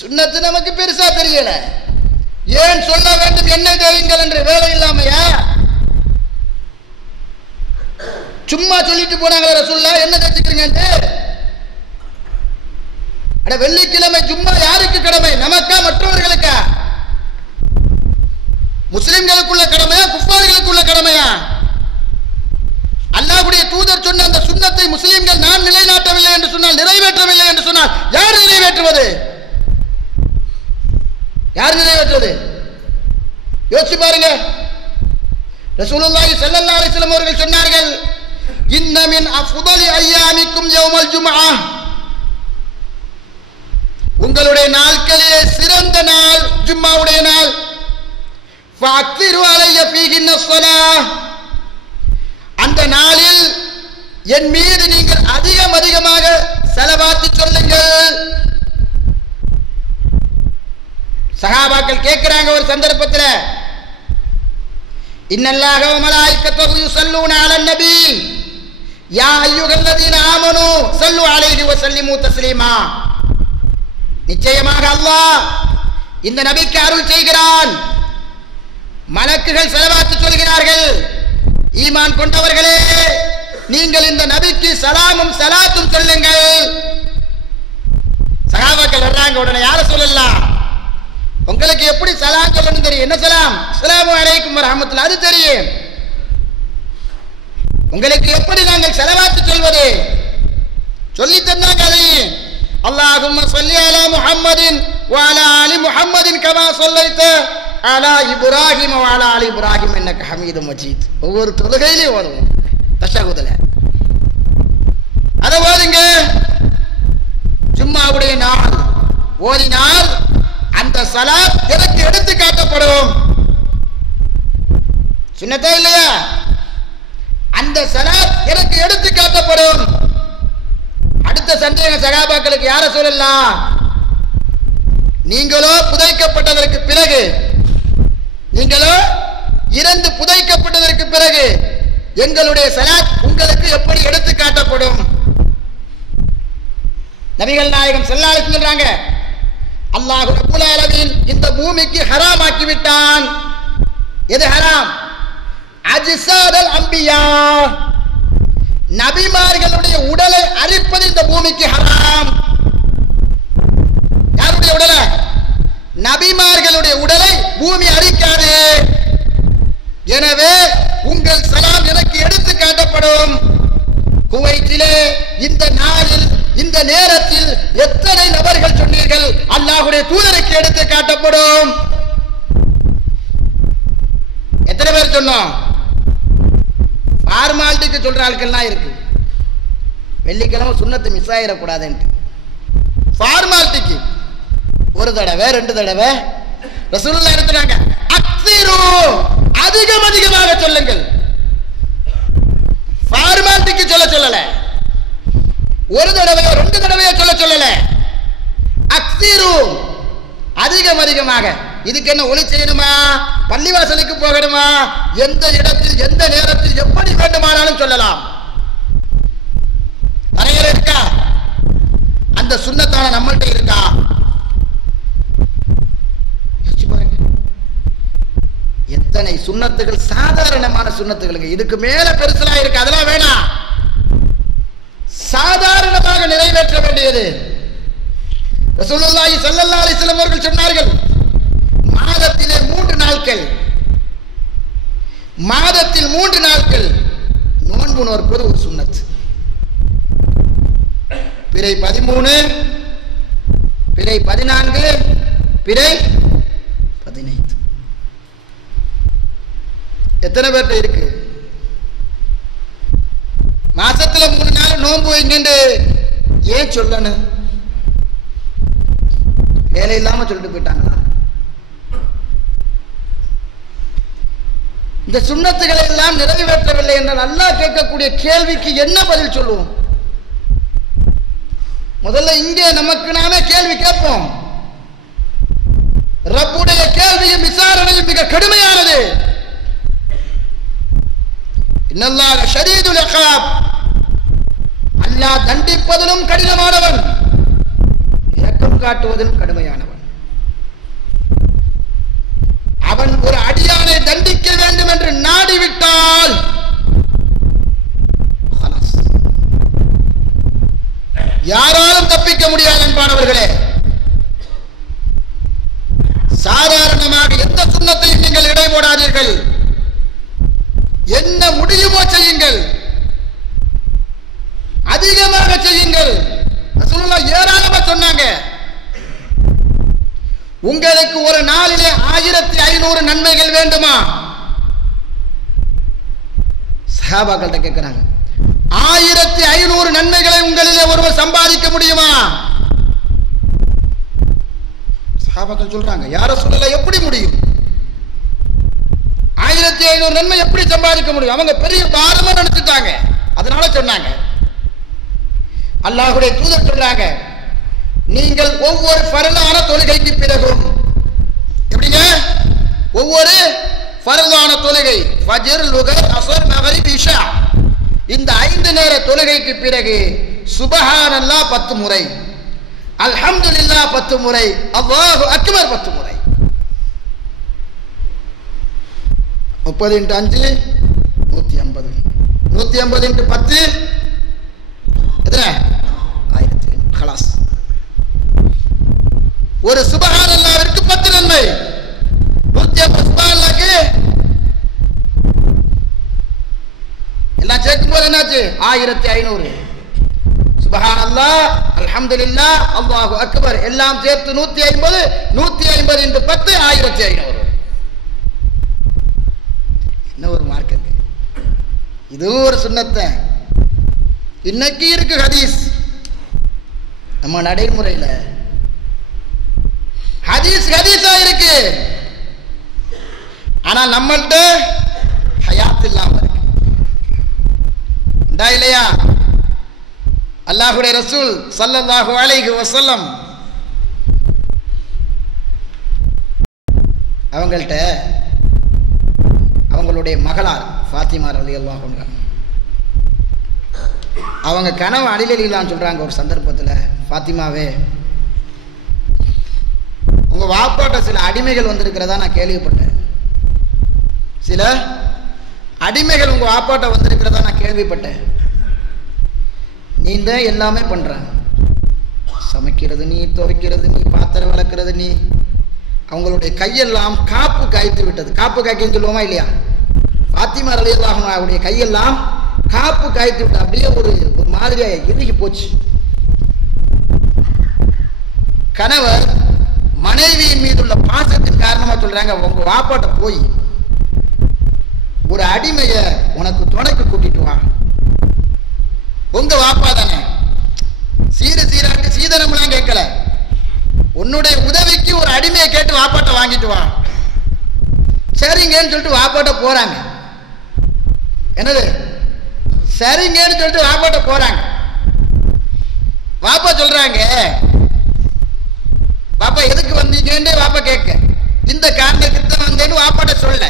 சுன்னத்து நமக்கு பெருசா தெரியல. ஏன் சொல்ல வேண்டும் எண்ணெய் தேய்யுங்கள் என்று? வேலை இல்லாமையா? சும்மா சொல்லிட்டு போனாங்களே ரசூலுல்லாஹ், என்ன தேய்ச்சிக்கிறீங்க? அட வெள்ளிக்கிழமை ஜும்மா யாருக்கு கடமை? நமக்கா மற்றவர்களுக்கா? முஸ்லிம்களுக்குள்ள கடமையா குஃபார்களுக்குள்ள கடமையா? அல்லாஹ்வுடைய தூதர் சொன்ன அந்த சுன்னத்தை முஸ்லிம்கள் நான் நிலைநாட்டவில்லை என்று சொன்னால், நிறைவேற்றவில்லை என்று சொன்னால் யார் நிறைவேற்றுவது? யார் நிறைவேற்றுவது? யோசிச்சு பாருங்க. ரசூலுல்லாஹி ஸல்லல்லாஹு அலைஹி வஸல்லம் அவர்கள் சொன்னார்கள், இன்ன மின் அஃதலி அய்யாமிக்கும் யௌமல் ஜும்ஆ. உங்களுடைய நாட்களிலே சிறந்த நாள் ஜும்மாவுடைய நாள். ஃபஅக்திரு அலைய ஃபீஹின்ன ஸலாஹ். அந்த நாளில் என் மீது நீங்கள் அதிகமாக ஸலவாத் சொல்லுங்கள். சஹாபாக்கள் கேட்கிறாங்க ஒரு சந்தர்ப்பத்தில், இன்னல்லாஹ வ மலாயிகத்துஹு யுஸல்லூன அலன் நபி யா அய்யுஹல்லதீன ஆமனூ ஸல்லு அலைஹி வ ஸல்லிமு தஸ்லீமா. நிச்சயமாக அல்லாஹ் இந்த நபிக்கு அருள் செய்கிறான், மலக்குகள் ஸலவாத் சொல்கிறார்கள். ஈமான் கொண்டவர்களே, நீங்கள் இந்த நபிக்கு சலாமும் சலாத்தும் சொல்லுங்கள். சஹாபாக்கள் வர்றாங்க. உடனே யார சொல்லலாம்? உங்களுக்கு எப்படி சலாம் சொல்லணும் தெரியும். என்ன சலாம்? அஸ்ஸலாமு அலைக்கும் வரஹ்மத்துல்லாஹ், அது தெரியும். உங்களுக்கு எப்படி நாங்கள் ஸலவாத் சொல்வது? சொல்லி தந்தாங்க. அதையும் அல்லாஹும்ம ஸல்லி அலா முஹம்மதின் வ அலா ஆலி முஹம்மதின் கமா ஸல்லைத அலா இப்ராஹிம் வ அலா ஆலி இப்ராஹிம் இன்னக ஹமீதும் மஜீத். ஒவ்வொரு தொழுகையிலையும் ஓதுவோம் தஷஹுதுல. அதை ஓதுங்க. ஜும்மாவுடைய நாள் ஓதினால் அந்த ஸலாத் எனக்கு எடுத்து காட்டப்படும். சுன்னத்தா இல்லையா? அந்த ஸலாத் எனக்கு எடுத்து காட்டப்படும். அடுத்த சந்தேகம் சகாபாக்களுக்கு யார சொல்லலாம்? நீங்களோ புதைக்கப்பட்டதற்கு பிறகு, நீங்களோ இறந்து புதைக்கப்பட்டதற்கு பிறகு எங்களுடைய ஸலாத் உங்களுக்கு எப்படி எடுத்து காட்டப்படும்? நபிகள் நாயகம் ஸல்லல்லாஹு அலைஹி சொல்றாங்க, அல்லாஹ் ரப்பல் ஆலமீன் இந்த பூமிக்கு ஹராம் ஆக்கி விட்டான். எது ஹராம்? அஜ்சாதல் அம்பியா, நபிமார்களுடைய உடலை அரிப்பது இந்த பூமிக்கு ஹராம். யாருடைய உடலை? நபிமார்களுடைய உடலை பூமி அரிக்காது. எனவே உங்கள் சலாம் எனக்கு எடுத்து காட்டப்படும். குவைத்திலே இந்த நாளில் இந்த நேரத்தில் எத்தனை நபர்கள் சொன்னீர்கள்? அல்லாஹ்வுடைய தூதருக்கு எடுத்து காட்டப்படும். எத்தனை பேர் சொன்னோம்? ஃபார்மாலிட்டிக்கு சொல்ற ஆட்கள்லாம் இருக்கு. வெள்ளிக்கிழமை சுன்னத்து மிஸ் ஆயிடக்கூடாதுன்ட்டு ஃபார்மாலிட்டிக்கு ஒரு தடவை 2 தடவை ரசூலுல்லாஹ் எடுத்துறாங்க. அக்ஸிரு, அதிகம் அதிகமாக சொல்லுங்கள். ஃபார்மாலிட்டிக்கு சொல்லல, ஒரு தடவையோ 2 தடவையோ சொல்லல. அக்ஸிரு, அதிகம் அதிகமாக. இதுக்கு என்ன ஒளி செய்யணுமா? பள்ளிவாசலுக்கு போகணுமா? எந்த இடத்தில் எந்த நேரத்தில் எப்படி வேண்டுமானாலும் சொல்லலாம். வரையறை இருக்கா? அந்த சுன்னத்தான நம்மள்ட்ட இருக்கா? எத்தனை சுன்னத்துகள் சாதாரணமான சுன்னத்துகளுங்க. இதுக்கு மேல பெருசலா இருக்கு, அதெல்லாம் வேணாம். சாதாரணமாக நிறைவேற்ற வேண்டியது. ரசூலுல்லாஹி ஸல்லல்லாஹு அலைஹி வஸல்லம் அவர்கள் சொன்னார்கள், மாதத்திலே 3 நாட்கள், மாதத்தில் 3 நாட்கள் நோன்பு நோற்பது ஒரு சுன்னத். பிறை 13, பிறை 14, பிறை 15. எத்தனை பேர்ட்ட இருக்கு? மாசத்துல 3 நாள் நோன்பு வைங்கன்னு ஏன் சொல்லணும்? வேலை இல்லாம சொல்லிட்டு போயிட்டாங்களா? இந்த சுன்னத்துகளை எல்லாம் நிறைவேற்றவில்லை என்றால் அல்லாஹ் கேட்கக்கூடிய கேள்விக்கு என்ன பதில் சொல்லுவோம்? முதல்ல இங்கே நமக்கு நாமே கேள்வி கேட்போம். ரப்புடைய கேள்வியும் விசாரணையும் மிக கடுமையானது. இன்னல்லாஹ ஷதீதுல் இக்ராப், அல்லாஹ் தண்டிப்பதிலும் கடினமானவன், இரக்கம் காட்டுவதிலும் கடுமையானவன். அவன் ஒரு அடியானை தண்டிக்க வேண்டும் என்று நாடிவிட்டால் யாராலும் தப்பிக்க முடியாது. என்பானவர்களே, சாதாரணமாக எந்த சுன்னத்தையும் நீங்கள் இடை போடாதீர்கள். என்ன முடியுமோ செய்யுங்கள், அதிகமாக செய்யுங்கள். ரசூலுல்லாஹ் ஏராளமா சொன்னாங்க. உங்களுக்கு ஒரு நாளிலே 1500 நன்மைகள் வேண்டுமா? சஹாபாக்கள்ட்ட கேட்கிறாங்க, 1500 நன்மைகளை உங்களிலே ஒருவர் சம்பாதிக்க முடியுமா? சஹாபாக்கள் சொல்றாங்க, யார ரசூலுல்லாஹ் எப்படி முடியும்? 1500 நன்மை எப்படி சம்பாதிக்க முடியும்? அவங்க பெரிய பாரமா நினைச்சிட்டாங்க. அதனால சொன்னாங்க. அல்லாஹ்வுடைய தூதர் சொல்றாங்க, நீங்கள் ஒவ்வொரு ஃபர்லான தொழுகைக்கு பிறகும், எப்படிங்க? ஒவ்வொரு ஃபர்லான தொழுகை, ஃபஜ்ர், லுஹர், அஸ்ர், மக்ரிப், இஷா, இந்த 5 நேர தொழுகைக்கு பிறகு சுப்ஹானல்லாஹ் 10 முறை, அல்ஹம்துலில்லாஹ் 10 முறை, அல்லாஹு அக்பர் 10 முறை. 30 × 5 150, 150 × 10 எத்தனை? 1000. خلاص. ஒரு சுப்ஹானல்லாஹ்விற்கு 10 நன்மை. 150 சுப்ஹானல்லாஹ்க்கு எல்லாம் சேர்க்கும் போது என்னாச்சு? 1500. சுப்ஹானல்லாஹ், அல்ஹம்துலில்லாஹ், அல்லாஹு அக்பர் எல்லாம் சேர்த்து 150, 150 into 10 1500. என்ன ஒரு மார்க்கங்க, இதுவும் ஒரு சுன்னத்தை. இன்னைக்கு இருக்கு ஹதீஸ் நம்ம நடைமுறையில், ஹதீஸா இருக்கு. ஆனால் நம்மள்ட்ட ஹயாத் இல்லாம இருக்கு இல்லையா? அல்லாஹ்வுடைய ரசூல் ஸல்லல்லாஹு அலைஹி வஸல்லம் அவங்கள்ட்ட அவங்களுடைய மகளார் ஃபாத்திமா ரலியல்லாஹு அன்ஹா அவங்க கனவு அடிலலிலான்னு சொல்றாங்க. ஒரு சந்தர்ப்பத்தில், ஃபாத்திமாவே, உங்க வாப்பாட்ட சில அடிமைகள் வந்திருக்கிறதா நான் கேள்விப்பட்டேன். சில அடிமைகள் உங்க வாப்பாட்ட வந்திருக்கிறதா நான் கேள்விப்பட்டேன். நீ தான் எல்லாமே பண்ற, சமைக்கிறது நீ, துவைக்கிறது நீ, பாத்திரம் விளக்குறது நீ. அவங்களுடைய கையெல்லாம் காப்பு காய்த்து விட்டது. காப்பு காய்க்குன்னு சொல்லுவோமா இல்லையா? ஃபாத்திமா ரலியல்லாஹு அன்ஹாவுடைய கையெல்லாம் காப்பு காய்த்து விட்டு அப்படியே ஒரு மாதிரியா இறுகி போச்சு. கணவர் மனைவியின் மீது உள்ள பாசத்தின் காரணமா சொல்றாங்க, உங்க வாப்பாட்ட போய் ஒரு அடிமைய உனக்கு துணைக்கு கூட்டிட்டு வா. உங்க வாப்பா தானே, சீராட்டு சீதனம்லாம் கேட்கல, உன்னுடைய உதவிக்கு ஒரு அடிமையை கேட்டு வாப்பாட்ட வாங்கிட்டு வா. சரிங்கன்னு சொல்லிட்டு வாப்பாட்ட போறாங்க. என்னது சரிங்கன்னு சொல்லிட்டு வாப்பாட்ட போறாங்க. வாப்பா சொல்றாங்க, பாப்பா எதுக்கு வந்தீங்கன்னு வாப்பா கேட்க, இந்த காரணத்துக்கு வந்தேன்னு வாப்பாட்ட சொல்ல.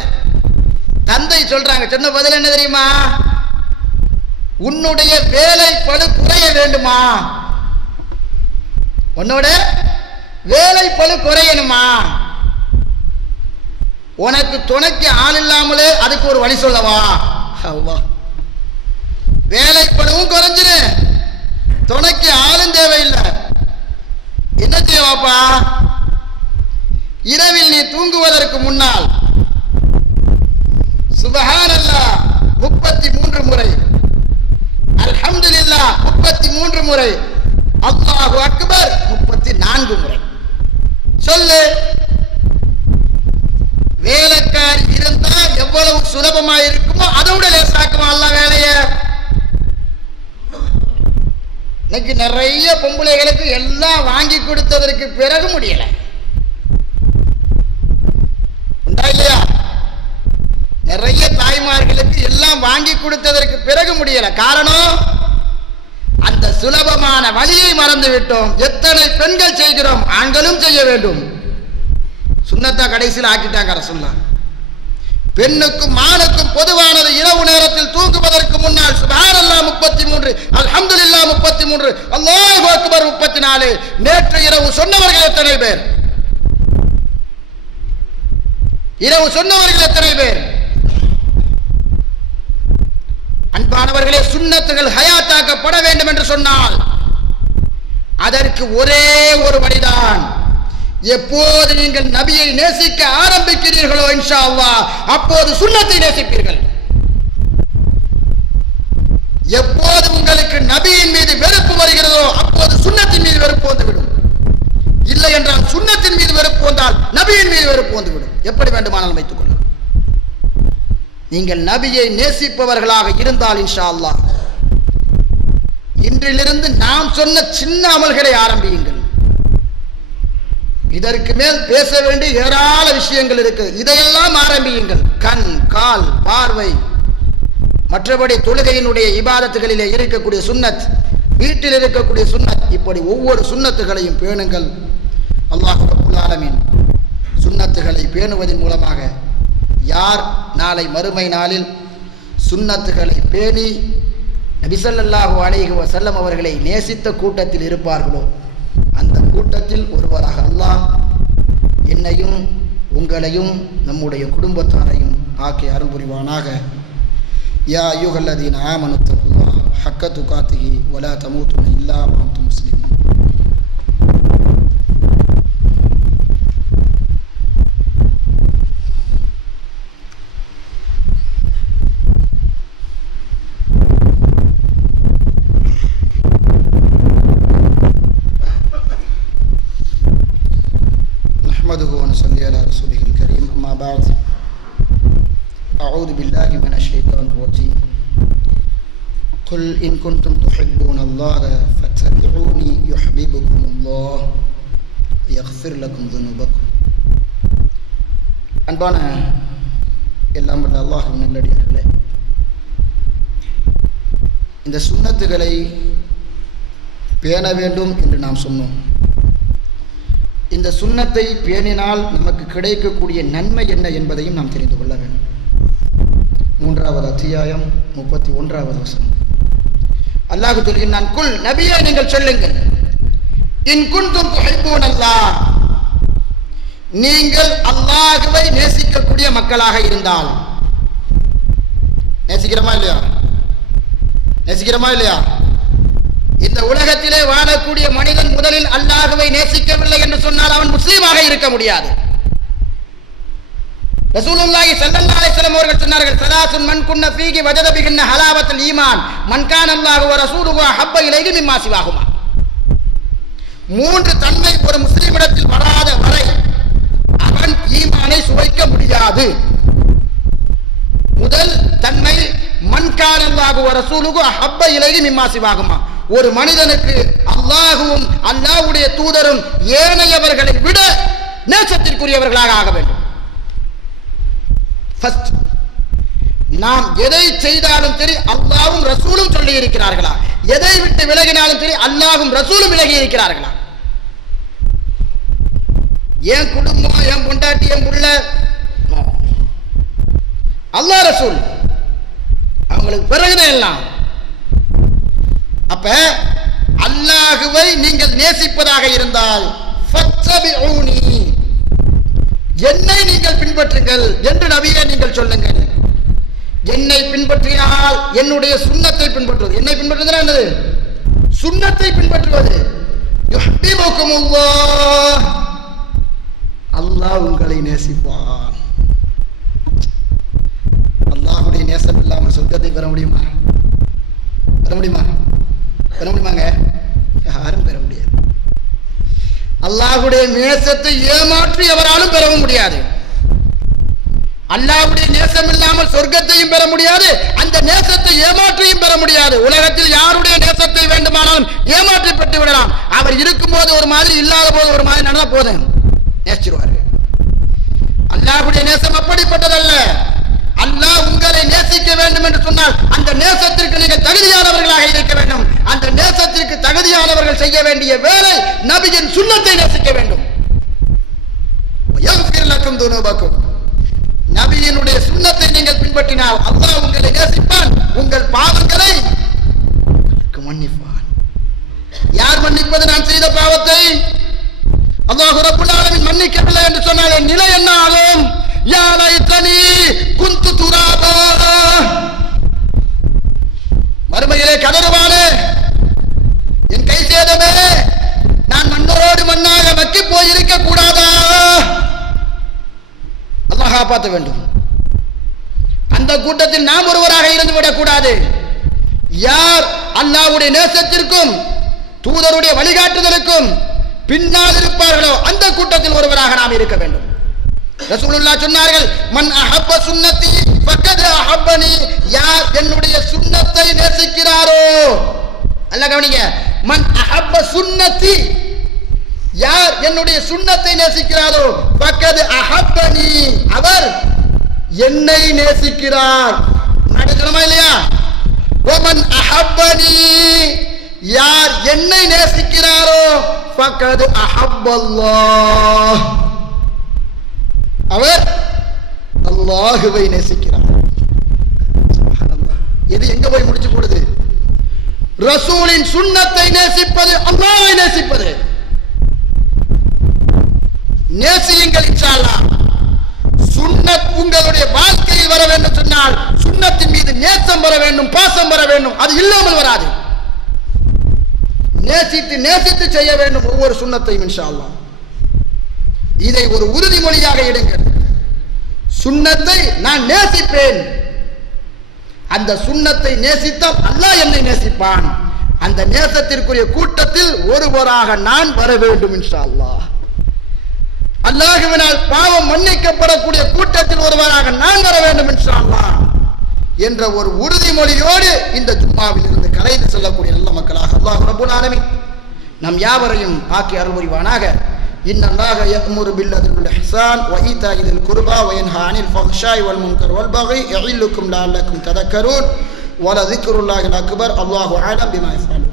தந்தை சொல்றாங்க, சொன்ன பதில் என்ன தெரியுமா? உன்னுடைய வேலை பளு குறைய வேண்டுமா, உன்னோட வேலை பளு குறையணுமா, உனக்கு துணைக்கு ஆள் இல்லாமலே அதுக்கு ஒரு வழி சொல்லவா? வேலை பளுவும் குறைஞ்சிரு, துணைக்கு ஆளும் தேவையில்லை. என்ன செய்வாப்பா? இரவில் நீ தூங்குவதற்கு முன்னால் சுப்ஹானல்லாஹ் 33 முறை, அல்ஹம்துலில்லாஹ் 33 முறை, அல்லாஹு அக்பர் 34 முறை சொல்லு. வேலைக்காரி இருந்தா எவ்வளவு சுலபமா இருக்குமோ அதை விட லேசாக்குமா அல்லாஹ் வேலைய. இன்னைக்கு நிறைய பொம்பளைகளுக்கு எல்லாம் வாங்கி கொடுத்ததற்கு பிறகு முடியல இல்லையா? நிறைய தாய்மார்களுக்கு எல்லாம் வாங்கி கொடுத்ததற்கு பிறகு முடியல. காரணம், அந்த சுலபமான வழியை மறந்து விட்டோம். எத்தனை பெண்கள் செய்கிறோம், ஆண்களும் செய்ய வேண்டும். சுன்னத்தா கடைசியில் ஆக்கிட்டாங்க ரசூலுல்லாஹ். பெண்ணுக்கும் ஆணுக்கும் பொதுவானது இரவு நேரத்தில் தூங்குவதற்கு முன்னால் சுப்ஹானல்லாஹ் 33, அல்ஹம்துலில்லாஹ் 33, அல்லாஹு அக்பர் 34. நேற்று இரவு சொன்னவர்கள் எத்தனை பேர்? இரவு சொன்னவர்கள் எத்தனை பேர்? அன்பானவர்களே, சுன்னத்துகள் ஹயாத்தாக்கப்பட வேண்டும் என்று சொன்னால் அதற்கு ஒரே ஒரு வழிதான். எப்போது நீங்கள் நபியை நேசிக்க ஆரம்பிக்கிறீர்களோ இன்ஷா அல்லாஹ் அப்போது சுன்னத்தை நேசிப்பீர்கள். எப்போது உங்களுக்கு நபியின் மீது வெறுப்பு வருகிறதோ அப்போது சுன்னத்தின் மீது வெறுப்பு வந்துவிடும். இல்லை என்றால் சுன்னத்தின் மீது வெறுப்பு வந்தால் நபியின் மீது வெறுப்பு வந்துவிடும். எப்படி வேண்டுமானாலும் வைத்துக் கொள்ளலாம். நீங்கள் நபியை நேசிப்பவர்களாக இருந்தால் இன்ஷா அல்லாஹ் இன்றிலிருந்து நாம் சொன்ன சின்ன அமல்களை ஆரம்பியுங்கள். இதற்கு மேல் பேச வேண்டிய ஏராள விஷயங்கள் இருக்கு. இதையெல்லாம் ஆரம்பியுங்கள். கண், கால், பார்வை, மற்றபடி தொழுகையினுடைய இபாதத்துகளிலே இருக்கக்கூடிய சுன்னத், வீட்டில் இருக்கக்கூடிய சுன்னத், இப்படி ஒவ்வொரு சுன்னத்துகளையும் பேணுங்கள். அல்லாஹ் ரப்பல் ஆலமீன் சுன்னத்துகளை பேணுவதன் மூலமாக யார் நாளை மறுமை நாளில் சுன்னத்துகளை பேணி நபி ஸல்லல்லாஹு அலைஹி வஸல்லம் அவர்களை நேசித்த கூட்டத்தில் இருப்பார்களோ அந்த கூட்டத்தில் ஒருவராக அல்லாஹ் என்னையும் உங்களையும் நம்முடைய குடும்பத்தாரையும் ஆக்கி அருள் புரிவானாக. யா அய்யுஹல்லதீன ஆமனு தக்குல்லாஹ் ஹக்க துகாத்திஹி வலா தமூதுன்ன இல்லா வ அன்தும் முஸ்லிமூன். قل إن كنتم تحبون الله فاتبعوني يحببكم الله ويغفر لكم ذنوبكم. அன்பான எல்லாம் வல்ல அல்லாஹ்வின் நல்லடியார்களே, இந்த சுன்னத்துகளை பேண வேண்டும் என்று நாம் சொன்னோம். இந்த சுன்னத்தை பேணினால் நமக்கு கிடைக்கக்கூடிய நன்மை என்ன என்பதையும் நாம் தெரிந்து கொள்ள வேண்டும். 3வது அத்தியாயம் 31வது வசனம். அல்லாஹ் சொல்கிறான், குல் நபியே நீங்கள் சொல்லுங்கள், இன் குன்தும் துஹிப்பூனல்லாஹ், நீங்கள் அல்லாஹ்வை நேசிக்கக்கூடிய மக்களாக இருந்தால். நேசிக்கிறோமா இல்லையா? நேசிக்கிறோமா இல்லையா? இந்த உலகத்திலே வாழக்கூடிய மனிதன் முதலில் அல்லாஹ்வை நேசிக்கவில்லை என்று சொன்னால் அவன் முஸ்லீமாக இருக்க முடியாது. ரசூலுல்லாஹி ஸல்லல்லாஹு அலைஹி வஸல்லம் அவர்கள் சொன்னார்கள், ஸலாசுன் மன் குன்ன ஃபீஹி வஜத பிஹின்ன ஹலாவத்துல் ஈமான் மன் கான அல்லாஹு வ ரசூலுஹு அஹப்ப இலைஹி மிம்மா சிவாஹுமா. 3 தன்மை ஒரு முஸ்லிமிடத்தில் வராத வரை அவன் ஈமானை சுவைக்க முடியாது. முதல் தன்மை மன் கான அல்லாஹு வ ரசூலுஹு அஹப்ப இலைஹி மிம்மா சிவாஹுமா. ஒரு மனிதனுக்கு அல்லாஹ்வும் அல்லாஹ்வுடைய தூதரும் ஏனையவர்களை விட நேசத்திற்குரியவர்களாக ஆக வேண்டும். ஃபர்ஸ்ட், நாம் எதை செய்தாலும் சரி அல்லாஹ்வும் ரசூலும் சொல்லி இருக்கிறார்களா? எதை விட்டு விலகினாலும் சரி அல்லாஹ்வும் ரசூலும் விலகி இருக்கிறார்களா? என் குடும்பம், என் பொண்டாட்டி, என் புள்ள, அல்லாஹ் ரசூல் அவங்களுக்கு பிறகுதான் எல்லாம். அப்ப அல்லாஹ்வை நீங்கள் நேசிப்பதாக இருந்தால் ஃபத்தபிஊனி, என்னை நீங்கள் பின்பற்றுங்கள் என்று நபியே நீங்கள் சொல்லுங்கள். என்னை பின்பற்றினால் என்னுடைய சுன்னத்தை பின்பற்றுவது. என்னை பின்பற்றுவது என்னது? சுன்னத்தை பின்பற்றுவது. யுஹிப்புகுமுல்லாஹ், அல்லாஹ் உங்களை நேசிப்பான். அல்லாஹ்வுடைய நேசம் இல்லாமல் சொர்க்கத்தை பெற முடியுமா? பெற முடியுமா? பெற முடியுமாங்க? யாரும் பெற முடியாது. அல்லாஹ்வுடைய நேசத்தை ஏமாற்றி எவராலும் பெறவும் முடியாது. அல்லாஹ்வுடைய நேசம் இல்லாமல் சொர்க்கத்தையும் பெற முடியாது, அந்த நேசத்தை ஏமாற்றியும் பெற முடியாது. உலகத்தில் யாருடைய நேசத்தை வேண்டுமானாலும் ஏமாற்றி பெற்று விடலாம். அவர் இருக்கும்போது ஒரு மாதிரி, இல்லாத போது ஒரு மாதிரி நடந்தா போதும், நேசிச்சிருவாரு. அல்லாஹ்வுடைய நேசம் அப்படிப்பட்டதல்ல. அல்லாஹ் உங்களை நேசிக்க வேண்டும் என்று சொன்னால் அந்த நேசத்திற்கு நீங்கள் தகுதியானவர்களாக இருக்க வேண்டும். அந்த நேசத்திற்கு தகுதியானவர்கள் செய்ய வேண்டிய வேலை நபியின் சுன்னத்தை நேசிக்க வேண்டும். நபியினுடைய சுன்னத்தை நீங்கள் பின்பற்றினால் அல்லாஹ் உங்களை நேசிப்பான், உங்கள் பாவங்களை மன்னிப்பான். யார் மன்னிப்பது? நான் செய்த பாவத்தை அல்லாஹ் ரப்பல் ஆலமீன் மன்னிக்கவில்லை என்று சொன்னால் என் நிலை என்ன ஆகும்? யா லைதனி குன்து துராபா, மறுமையிலே கதறுவானே, என் கை சேதமே, நான் மண்ணோடு மண்ணாக மக்கி போயிருக்க கூடாதா? அல்லாஹ் காப்பாற்ற வேண்டும். அந்த கூட்டத்தில் நாம் ஒருவராக இருந்து விடக்கூடாது. யார் அல்லாஹ்வுடைய நேசத்திற்கும் தூதருடைய வழிகாட்டுதலுக்கும் பின்னால் இருப்பார்களோ அந்த கூட்டத்தில் ஒருவராக நாம் இருக்க வேண்டும். ரசூலுல்லாஹ் சொன்னார்கள், மன் அஹப்ப சுன்னதி ஃபக்கத் அஹப்பனி, யார் என்னுடைய சுன்னத்தை நேசிக்கிறாரோ, நல்லா கவனிங்க, மன் அஹப்ப சுன்னதி, யார் என்னுடைய சுன்னத்தை நேசிக்கிறாரோ ஃபக்கத் அஹப்பனி, அவர் என்னை நேசிக்கிறார். நடக்கணுமா இல்லையா? வமன் அஹப்பனி, யார் என்னை நேசிக்கிறாரோ ஃபக்கத் அஹப்பல்லாஹ், அவர் அல்லாஹ்வை நேசிக்கிறார். இது எங்க போய் முடிச்சு போடுது? ரசூலின் சுன்னத்தை நேசிப்பது அல்லாஹ்வை நேசிப்பது. நேசியுங்கள் இன்ஷா அல்லாஹ். சுன்னத் உங்களுடைய வாழ்க்கையில் வர வேண்டும் சொன்னால் சுன்னத்தின் மீது நேசம் வர வேண்டும், பாசம் வர வேண்டும். அது இல்லாமல் வராது. நேசித்து நேசித்து செய்ய வேண்டும் ஒவ்வொரு சுன்னத்தையும் இன்ஷா அல்லாஹ். இதை ஒரு உறுதிமொழியாக எடுங்கள். சுன்னத்தை நான் நேசிப்பேன், அந்த சுன்னத்தை நேசித்தால் அல்லாஹ் என்னை நேசிப்பான். அந்த நேசத்திற்குரிய கூட்டத்தில் ஒருவராக நான் வர வேண்டும் இன்ஷா அல்லாஹ். அல்லாஹ்வினால் பாவம் மன்னிக்கப்படக்கூடிய கூட்டத்தில் ஒருவராக நான் வர வேண்டும் இன்ஷா அல்லாஹ். என்ற ஒரு உறுதிமொழியோடு இந்த ஜும்மாவில் இருந்து கலைந்து செல்லக்கூடிய நல்ல மக்களாக அல்லாஹ் ரப்பல் ஆலமீன் நம் யாவரையும் ஆக்கி அருள் புரிவானாக. இன்னல்லாஹ யஅமுரு பில்-அத்லி வல்-இஹ்சான் வ ஈதாஇ தில் குர்பா வ யன்ஹா அனில் ஃபஹ்ஷாஇ வல் முன்கர் வல் பகி யஇல்லுக்கும் லஅல்லக்கும் ததக்கரூன் வ லذிக்ருல்லாஹில் அக்பர். அல்லாஹு அலம் பிமா யஃபஅலூன்.